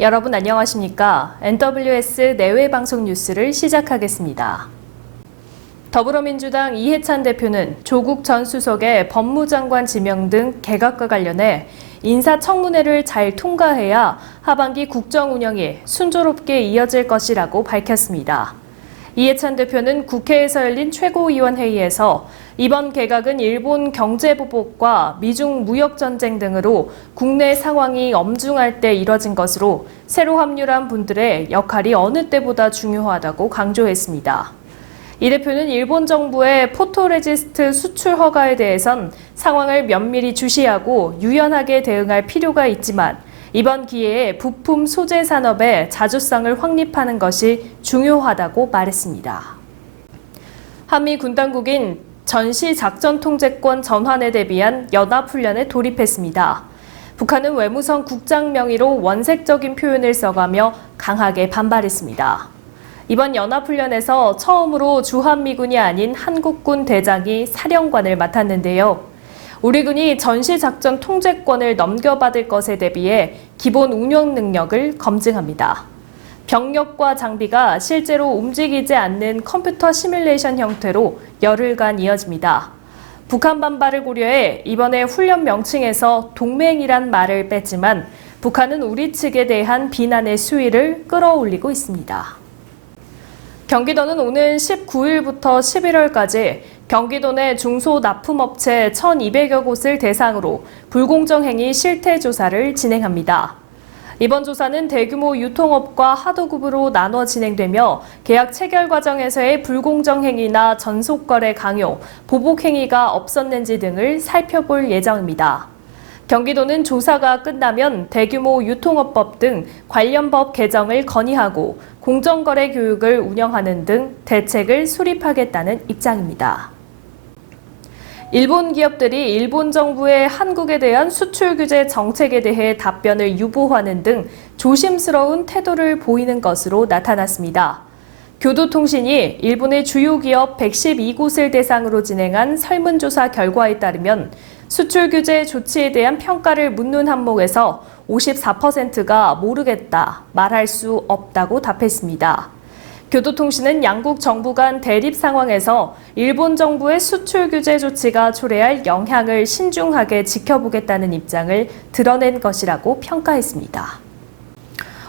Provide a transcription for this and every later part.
여러분 안녕하십니까? NWS 내외 방송 뉴스를 시작하겠습니다. 더불어민주당 이해찬 대표는 조국 전 수석의 법무장관 지명 등 개각과 관련해 인사청문회를 잘 통과해야 하반기 국정 운영이 순조롭게 이어질 것이라고 밝혔습니다. 이해찬 대표는 국회에서 열린 최고위원회의에서 이번 개각은 일본 경제보복과 미중 무역전쟁 등으로 국내 상황이 엄중할 때 이뤄진 것으로 새로 합류한 분들의 역할이 어느 때보다 중요하다고 강조했습니다. 이 대표는 일본 정부의 포토레지스트 수출 허가에 대해선 상황을 면밀히 주시하고 유연하게 대응할 필요가 있지만 이번 기회에 부품 소재 산업의 자주성을 확립하는 것이 중요하다고 말했습니다. 한미 군당국인 전시작전통제권 전환에 대비한 연합훈련에 돌입했습니다. 북한은 외무성 국장 명의로 원색적인 표현을 써가며 강하게 반발했습니다. 이번 연합훈련에서 처음으로 주한미군이 아닌 한국군 대장이 사령관을 맡았는데요. 우리 군이 전시작전 통제권을 넘겨받을 것에 대비해 기본 운영 능력을 검증합니다. 병력과 장비가 실제로 움직이지 않는 컴퓨터 시뮬레이션 형태로 열흘간 이어집니다. 북한 반발을 고려해 이번에 훈련 명칭에서 동맹이란 말을 뺐지만 북한은 우리 측에 대한 비난의 수위를 끌어올리고 있습니다. 경기도는 오는 19일부터 11월까지 경기도 내 중소납품업체 1,200여 곳을 대상으로 불공정 행위 실태 조사를 진행합니다. 이번 조사는 대규모 유통업과 하도급으로 나눠 진행되며 계약 체결 과정에서의 불공정 행위나 전속거래 강요, 보복 행위가 없었는지 등을 살펴볼 예정입니다. 경기도는 조사가 끝나면 대규모 유통업법 등 관련 법 개정을 건의하고 공정거래 교육을 운영하는 등 대책을 수립하겠다는 입장입니다. 일본 기업들이 일본 정부의 한국에 대한 수출 규제 정책에 대해 답변을 유보하는 등 조심스러운 태도를 보이는 것으로 나타났습니다. 교도통신이 일본의 주요 기업 112곳을 대상으로 진행한 설문조사 결과에 따르면 수출 규제 조치에 대한 평가를 묻는 항목에서 54%가 모르겠다, 말할 수 없다고 답했습니다. 교도통신은 양국 정부 간 대립 상황에서 일본 정부의 수출 규제 조치가 초래할 영향을 신중하게 지켜보겠다는 입장을 드러낸 것이라고 평가했습니다.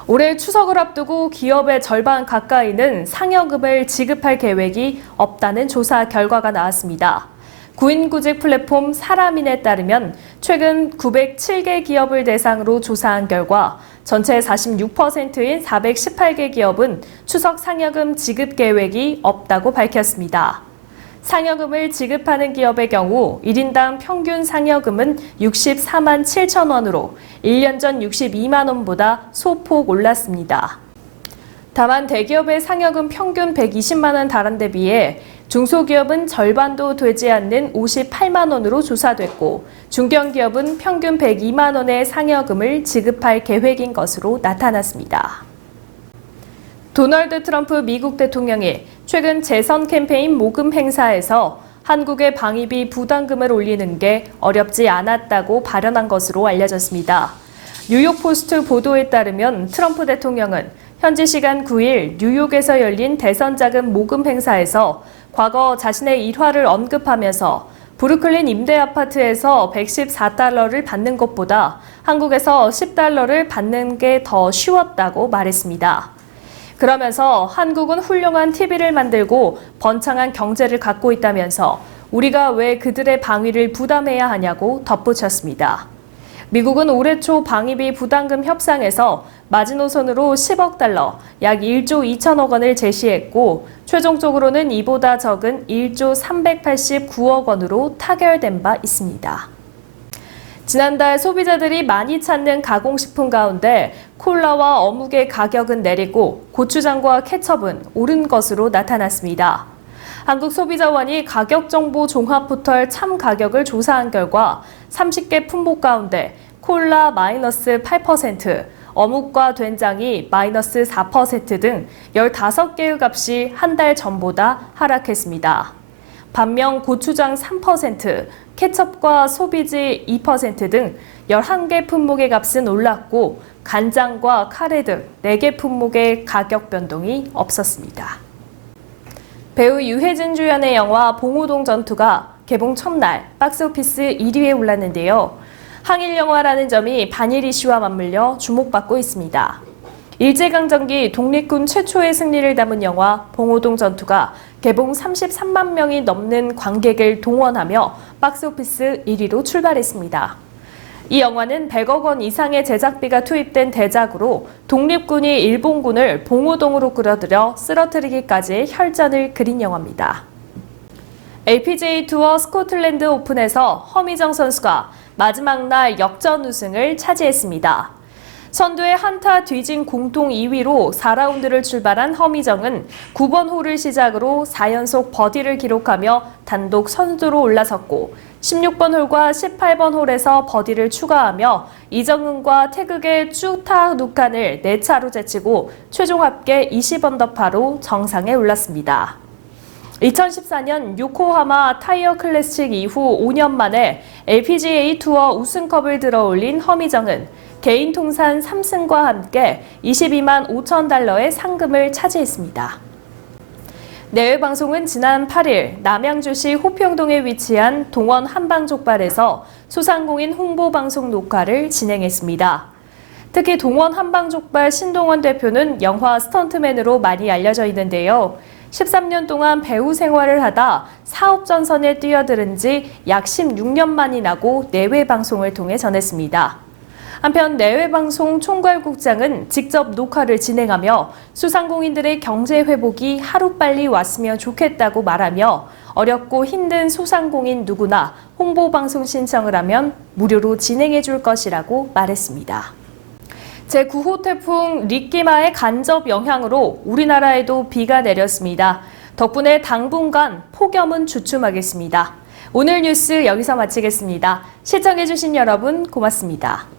올해 추석을 앞두고 기업의 절반 가까이는 상여금을 지급할 계획이 없다는 조사 결과가 나왔습니다. 구인구직 플랫폼 사람인에 따르면 최근 907개 기업을 대상으로 조사한 결과 전체 46%인 418개 기업은 추석 상여금 지급 계획이 없다고 밝혔습니다. 상여금을 지급하는 기업의 경우 1인당 평균 상여금은 64만 7천 원으로 1년 전 62만 원보다 소폭 올랐습니다. 다만 대기업의 상여금 평균 120만 원 달한데 비해 중소기업은 절반도 되지 않는 58만 원으로 조사됐고 중견기업은 평균 102만 원의 상여금을 지급할 계획인 것으로 나타났습니다. 도널드 트럼프 미국 대통령이 최근 재선 캠페인 모금 행사에서 한국의 방위비 부담금을 올리는 게 어렵지 않았다고 발언한 것으로 알려졌습니다. 뉴욕포스트 보도에 따르면 트럼프 대통령은 현지 시간 9일 뉴욕에서 열린 대선 자금 모금 행사에서 과거 자신의 일화를 언급하면서 브루클린 임대 아파트에서 114달러를 받는 것보다 한국에서 10달러를 받는 게 더 쉬웠다고 말했습니다. 그러면서 한국은 훌륭한 TV를 만들고 번창한 경제를 갖고 있다면서 우리가 왜 그들의 방위를 부담해야 하냐고 덧붙였습니다. 미국은 올해 초 방위비 부담금 협상에서 마지노선으로 10억 달러, 약 1조 2천억 원을 제시했고 최종적으로는 이보다 적은 1조 389억 원으로 타결된 바 있습니다. 지난달 소비자들이 많이 찾는 가공식품 가운데 콜라와 어묵의 가격은 내리고 고추장과 케첩은 오른 것으로 나타났습니다. 한국소비자원이 가격정보 종합포털 참 가격을 조사한 결과 30개 품목 가운데 콜라 마이너스 8%, 어묵과 된장이 마이너스 4% 등 15개의 값이 한 달 전보다 하락했습니다. 반면 고추장 3%, 케첩과 소비지 2% 등 11개 품목의 값은 올랐고 간장과 카레 등 4개 품목의 가격 변동이 없었습니다. 배우 유해진 주연의 영화 봉오동 전투가 개봉 첫날 박스오피스 1위에 올랐는데요. 항일 영화라는 점이 반일 이슈와 맞물려 주목받고 있습니다. 일제강점기 독립군 최초의 승리를 담은 영화 봉오동 전투가 개봉 33만 명이 넘는 관객을 동원하며 박스오피스 1위로 출발했습니다. 이 영화는 100억 원 이상의 제작비가 투입된 대작으로 독립군이 일본군을 봉오동으로 끌어들여 쓰러뜨리기까지의 혈전을 그린 영화입니다. LPGA 투어 스코틀랜드 오픈에서 허미정 선수가 마지막 날 역전 우승을 차지했습니다. 선두의 한타 뒤진 공동 2위로 4라운드를 출발한 허미정은 9번 홀을 시작으로 4연속 버디를 기록하며 단독 선두로 올라섰고 16번 홀과 18번 홀에서 버디를 추가하며 이정은과 태극의 쭈타 누칸을 4차로 제치고 최종 합계 20언더파로 정상에 올랐습니다. 2014년 요코하마 타이어 클래식 이후 5년 만에 LPGA 투어 우승컵을 들어올린 허미정은 개인 통산 3승과 함께 22만 5천 달러의 상금을 차지했습니다. 내외 방송은 지난 8일 남양주시 호평동에 위치한 동원 한방족발에서 소상공인 홍보 방송 녹화를 진행했습니다. 특히 동원 한방족발 신동원 대표는 영화 스턴트맨으로 많이 알려져 있는데요. 13년 동안 배우 생활을 하다 사업 전선에 뛰어들은 지 약 16년 만이 나고 내외 방송을 통해 전했습니다. 한편 내외방송 총괄국장은 직접 녹화를 진행하며 소상공인들의 경제 회복이 하루빨리 왔으면 좋겠다고 말하며 어렵고 힘든 소상공인 누구나 홍보방송 신청을 하면 무료로 진행해 줄 것이라고 말했습니다. 제9호 태풍 리끼마의 간접 영향으로 우리나라에도 비가 내렸습니다. 덕분에 당분간 폭염은 주춤하겠습니다. 오늘 뉴스 여기서 마치겠습니다. 시청해주신 여러분 고맙습니다.